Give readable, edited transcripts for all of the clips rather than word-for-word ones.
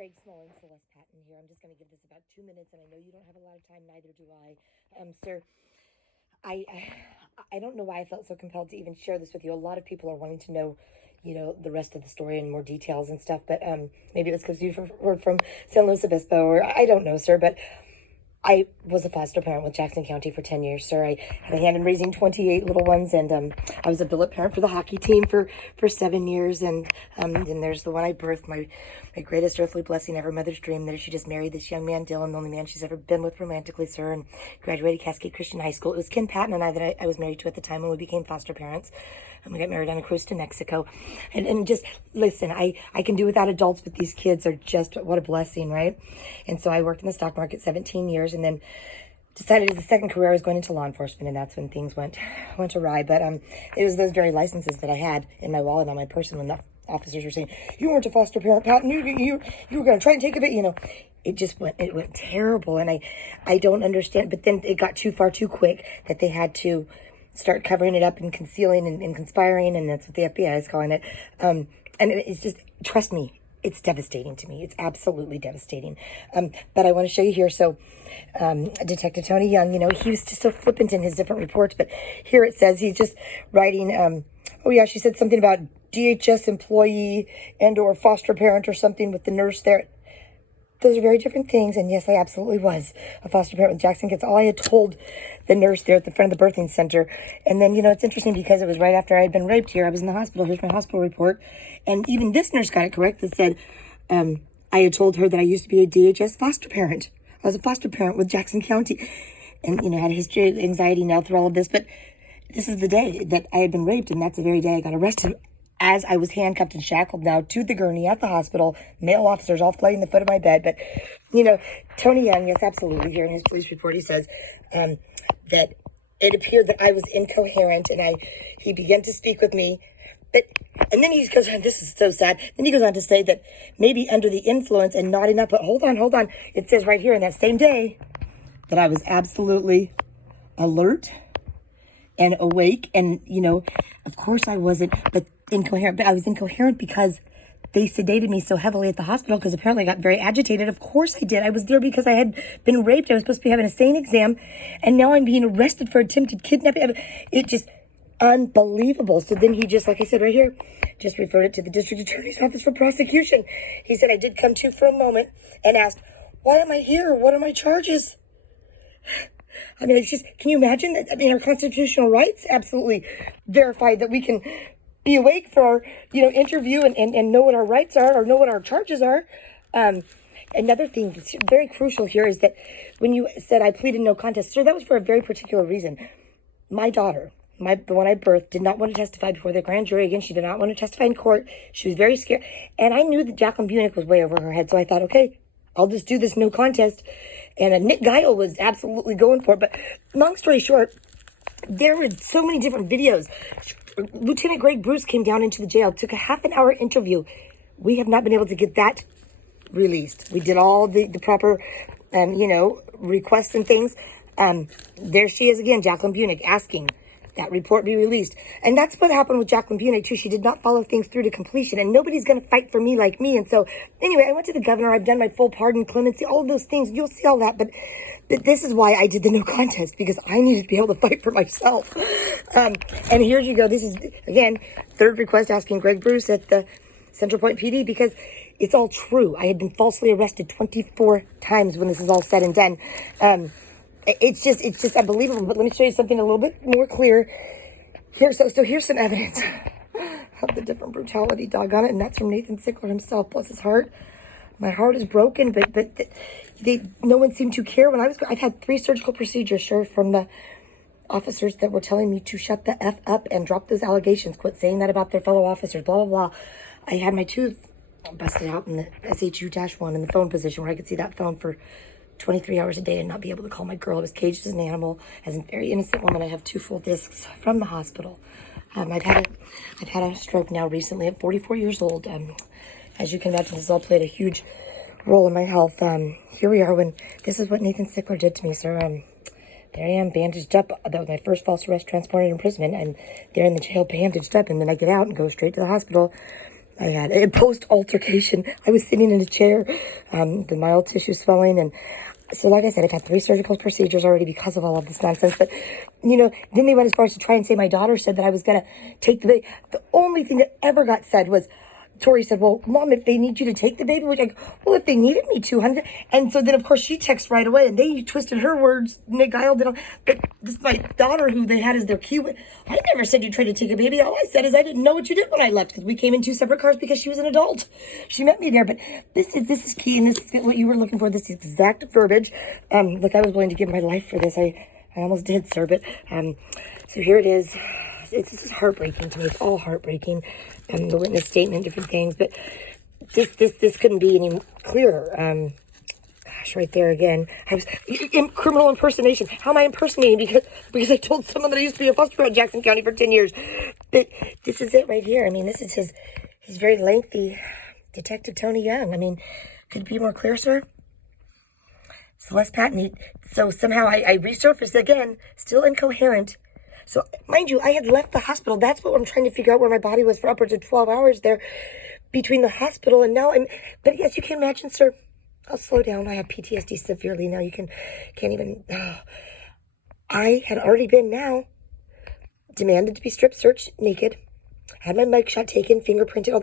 Craig Smullin, Celeste Patton here. I'm just going to give this about 2 minutes, and I know you don't have a lot of time, neither do I. Sir, I don't know why I felt so compelled to even share this with you. A lot of people are wanting to know, the rest of the story and more details and stuff, but maybe it was because you were from San Luis Obispo, or I don't know, sir, but I was a foster parent with Jackson County for 10 years, sir. I had a hand in raising 28 little ones, and I was a billet parent for the hockey team for 7 years, and there's the one I birthed, my greatest earthly blessing ever, mother's dream. There she just married this young man, Dylan, the only man she's ever been with romantically, sir, and graduated Cascade Christian High School. It was Ken Patton and I that I was married to at the time when we became foster parents. And we got married on a cruise to Mexico. And just, listen, I can do without adults, but these kids are just, what a blessing, right? And so I worked in the stock market 17 years, and then decided as a second career I was going into law enforcement, and that's when things went awry. But it was those very licenses that I had in my wallet on my person when the officers were saying, "You weren't a foster parent, Patton. You were going to try and take a bit," It went terrible, and I don't understand. But then it got too far too quick that they had to start covering it up and concealing and conspiring, and that's what the FBI is calling it. And it's just, trust me, it's devastating to me. It's absolutely devastating. But I want to show you here. So Detective Tony Young, he was just so flippant in his different reports, but here it says he's just writing, oh yeah, she said something about DHS employee and or foster parent or something with the nurse there. Those are very different things, and yes, I absolutely was a foster parent with Jackson Kids. All I had told the nurse there at the front of the birthing center, and then, it's interesting because it was right after I had been raped here. I was in the hospital. Here's my hospital report, and even this nurse got it correct that said I had told her that I used to be a DHS foster parent. I was a foster parent with Jackson County, and, had a history of anxiety now through all of this, but this is the day that I had been raped, and that's the very day I got arrested, as I was handcuffed and shackled now to the gurney at the hospital, male officers all flooding the foot of my bed. But, Tony Young, yes, absolutely, here in his police report, he says that it appeared that I was incoherent, and he began to speak with me. And then he goes on, this is so sad, then he goes on to say that maybe under the influence and nodding up, but hold on. It says right here in that same day that I was absolutely alert and awake, and, of course I wasn't, but incoherent. But I was incoherent because they sedated me so heavily at the hospital, because apparently I got very agitated. Of course I did. I was there because I had been raped. I was supposed to be having a sane exam, and now I'm being arrested for attempted kidnapping. It just unbelievable. So then he just, like I said right here, just referred it to the district attorney's office for prosecution. He said I did come to for a moment and asked, why am I here? What are my charges? I mean, it's just, can you imagine that? I mean, our constitutional rights absolutely verified that we can be awake for our, interview and know what our rights are, or know what our charges are. Another thing that's very crucial here is that when you said I pleaded no contest, sir, that was for a very particular reason. My daughter, the one I birthed, did not want to testify before the grand jury again. She did not want to testify in court. She was very scared. And I knew that Jacqueline Bunick was way over her head. So I thought, okay, I'll just do this no contest. And Nick Geil was absolutely going for it. But long story short, there were so many different videos. Lieutenant Greg Bruce came down into the jail, took a half an hour interview. We have not been able to get that released. We did all the proper, requests and things. There she is again, Jacqueline Bunick, asking that report be released. And that's what happened with Jacqueline Bunick too. She did not follow things through to completion, and nobody's going to fight for me like me. And so anyway, I went to the governor. I've done my full pardon, clemency, all of those things. You'll see all that. But this is why I did the no contest, because I needed to be able to fight for myself. And here you go. This is, again, third request asking Greg Bruce at the Central Point PD, because it's all true. I had been falsely arrested 24 times when this is all said and done. It's just unbelievable. But let me show you something a little bit more clear here. So here's some evidence of the different brutality, doggone it. And that's from Nathan Sickler himself. Bless his heart. My heart is broken, but no one seemed to care. I've had 3 surgical procedures, sure, from the officers that were telling me to shut the F up and drop those allegations, quit saying that about their fellow officers, blah, blah, blah. I had my tooth busted out in the SHU-1 in the phone position, where I could see that phone for 23 hours a day and not be able to call my girl. I was caged as an animal. As a very innocent woman, I have 2 full discs from the hospital. I've had a stroke now recently at 44 years old. As you can imagine, this all played a huge role in my health. Here we are when this is what Nathan Sickler did to me, sir. There I am, bandaged up. That was my first false arrest, transported imprisonment, and there in the jail, bandaged up. And then I get out and go straight to the hospital. I had a post-altercation. I was sitting in a chair, the mild tissue swelling, and so like I said, I've had 3 surgical procedures already because of all of this nonsense. But, you know, then they went as far as to try and say my daughter said that I was going to take the baby. The only thing that ever got said was, Tori said, well, Mom, if they need you to take the baby, which I, well, if they needed me to, honey. And so then, of course, she texts right away, and they twisted her words, and they guiled it on. But this is my daughter, who they had as their cue. I never said you tried to take a baby. All I said is I didn't know what you did when I left, because we came in 2 separate cars because she was an adult. She met me there, but this is key, and this is what you were looking for, this exact verbiage. Look, I was willing to give my life for this. I almost did, sir, but so here it is. This is heartbreaking to me. It's all heartbreaking. The witness statement, different things, but this couldn't be any clearer. Gosh, right there again. I was criminal impersonation. How am I impersonating? Because I told someone that I used to be a foster parent in Jackson County for 10 years. But this is it right here. I mean, this is his very lengthy Detective Tony Young. I mean, could it be more clear, sir? Celeste Patton. So somehow I resurfaced again, still incoherent. So, mind you, I had left the hospital. That's what I'm trying to figure out, where my body was for upwards of 12 hours there between the hospital and now. But yes, you can imagine, sir. I'll slow down. I have PTSD severely now. You can't even. I had already been now demanded to be strip searched naked, had my mugshot taken, fingerprinted,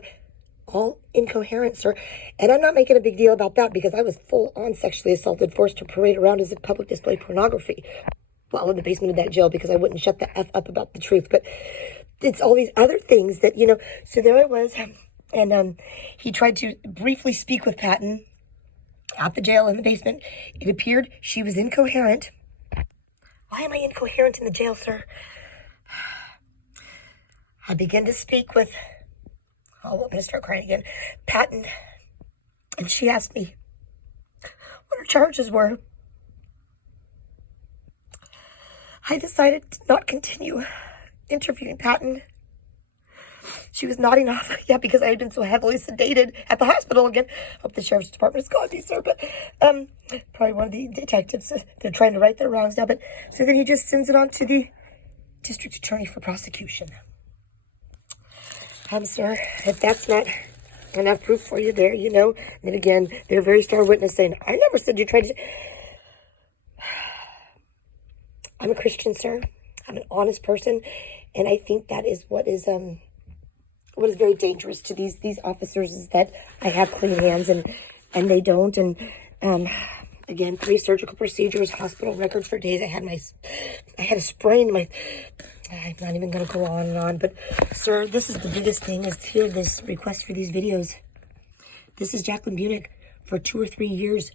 all incoherent, sir. And I'm not making a big deal about that because I was full on sexually assaulted, forced to parade around as a public display pornography. Well, in the basement of that jail because I wouldn't shut the F up about the truth. But it's all these other things that, you know, so there I was. And he tried to briefly speak with Patton at the jail in the basement. It appeared she was incoherent. Why am I incoherent in the jail, sir? I began to speak with, oh, I'm going to start crying again, Patton. And she asked me what her charges were. I decided to not continue interviewing Patton. She was nodding off. Yeah, because I had been so heavily sedated at the hospital again. Hope the sheriff's department is calling me, sir. But probably one of the detectives. They're trying to right their wrongs now. But so then he just sends it on to the district attorney for prosecution. Sir, if that's not enough proof for you there, you know. And again, they're a very star witness saying, I never said you tried to... I'm a Christian, sir. I'm an honest person, and I think that is what is very dangerous to these officers, is that I have clean hands and they don't. And again, 3 surgical procedures, hospital records for days. I had a sprain in my. I'm not even going to go on and on, but sir, this is the biggest thing. Is here this request for these videos. This is Jacqueline Bunick for 2 or 3 years.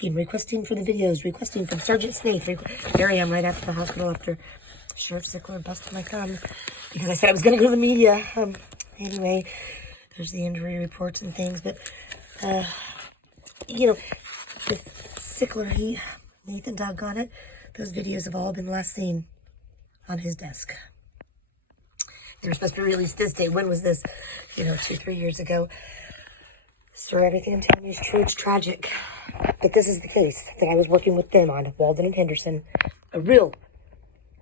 Requesting for the videos, requesting from Sergeant Snaith. There I am right after the hospital after Sheriff Sickler busted my thumb because I said I was going to go to the media. Anyway, there's the injury reports and things, but, you know, with Sickler, Nathan doggone it, those videos have all been last seen on his desk. They were supposed to be released this day. When was this? You know, 2-3 years ago. Sir, everything I'm telling you is true. It's tragic. But this is the case that I was working with them on, Walden and Henderson. A real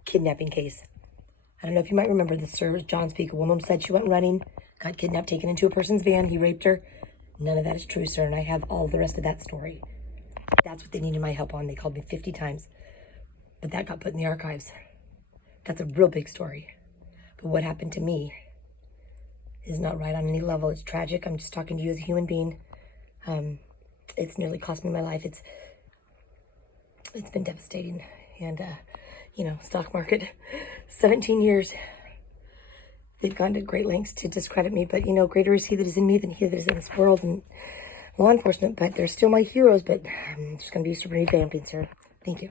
kidnapping case. I don't know if you might remember this, sir. It was John Speak. A woman said she went running, got kidnapped, taken into a person's van. He raped her. None of that is true, sir, and I have all the rest of that story. That's what they needed my help on. They called me 50 times. But that got put in the archives. That's a real big story. But what happened to me is not right on any level. It's tragic. I'm just talking to you as a human being. It's nearly cost me my life. It's been devastating. And, you know, stock market, 17 years. They've gone to great lengths to discredit me. But, you know, greater is he that is in me than he that is in this world. And law enforcement, but they're still my heroes. But I'm just going to be super revamping, sir. Thank you.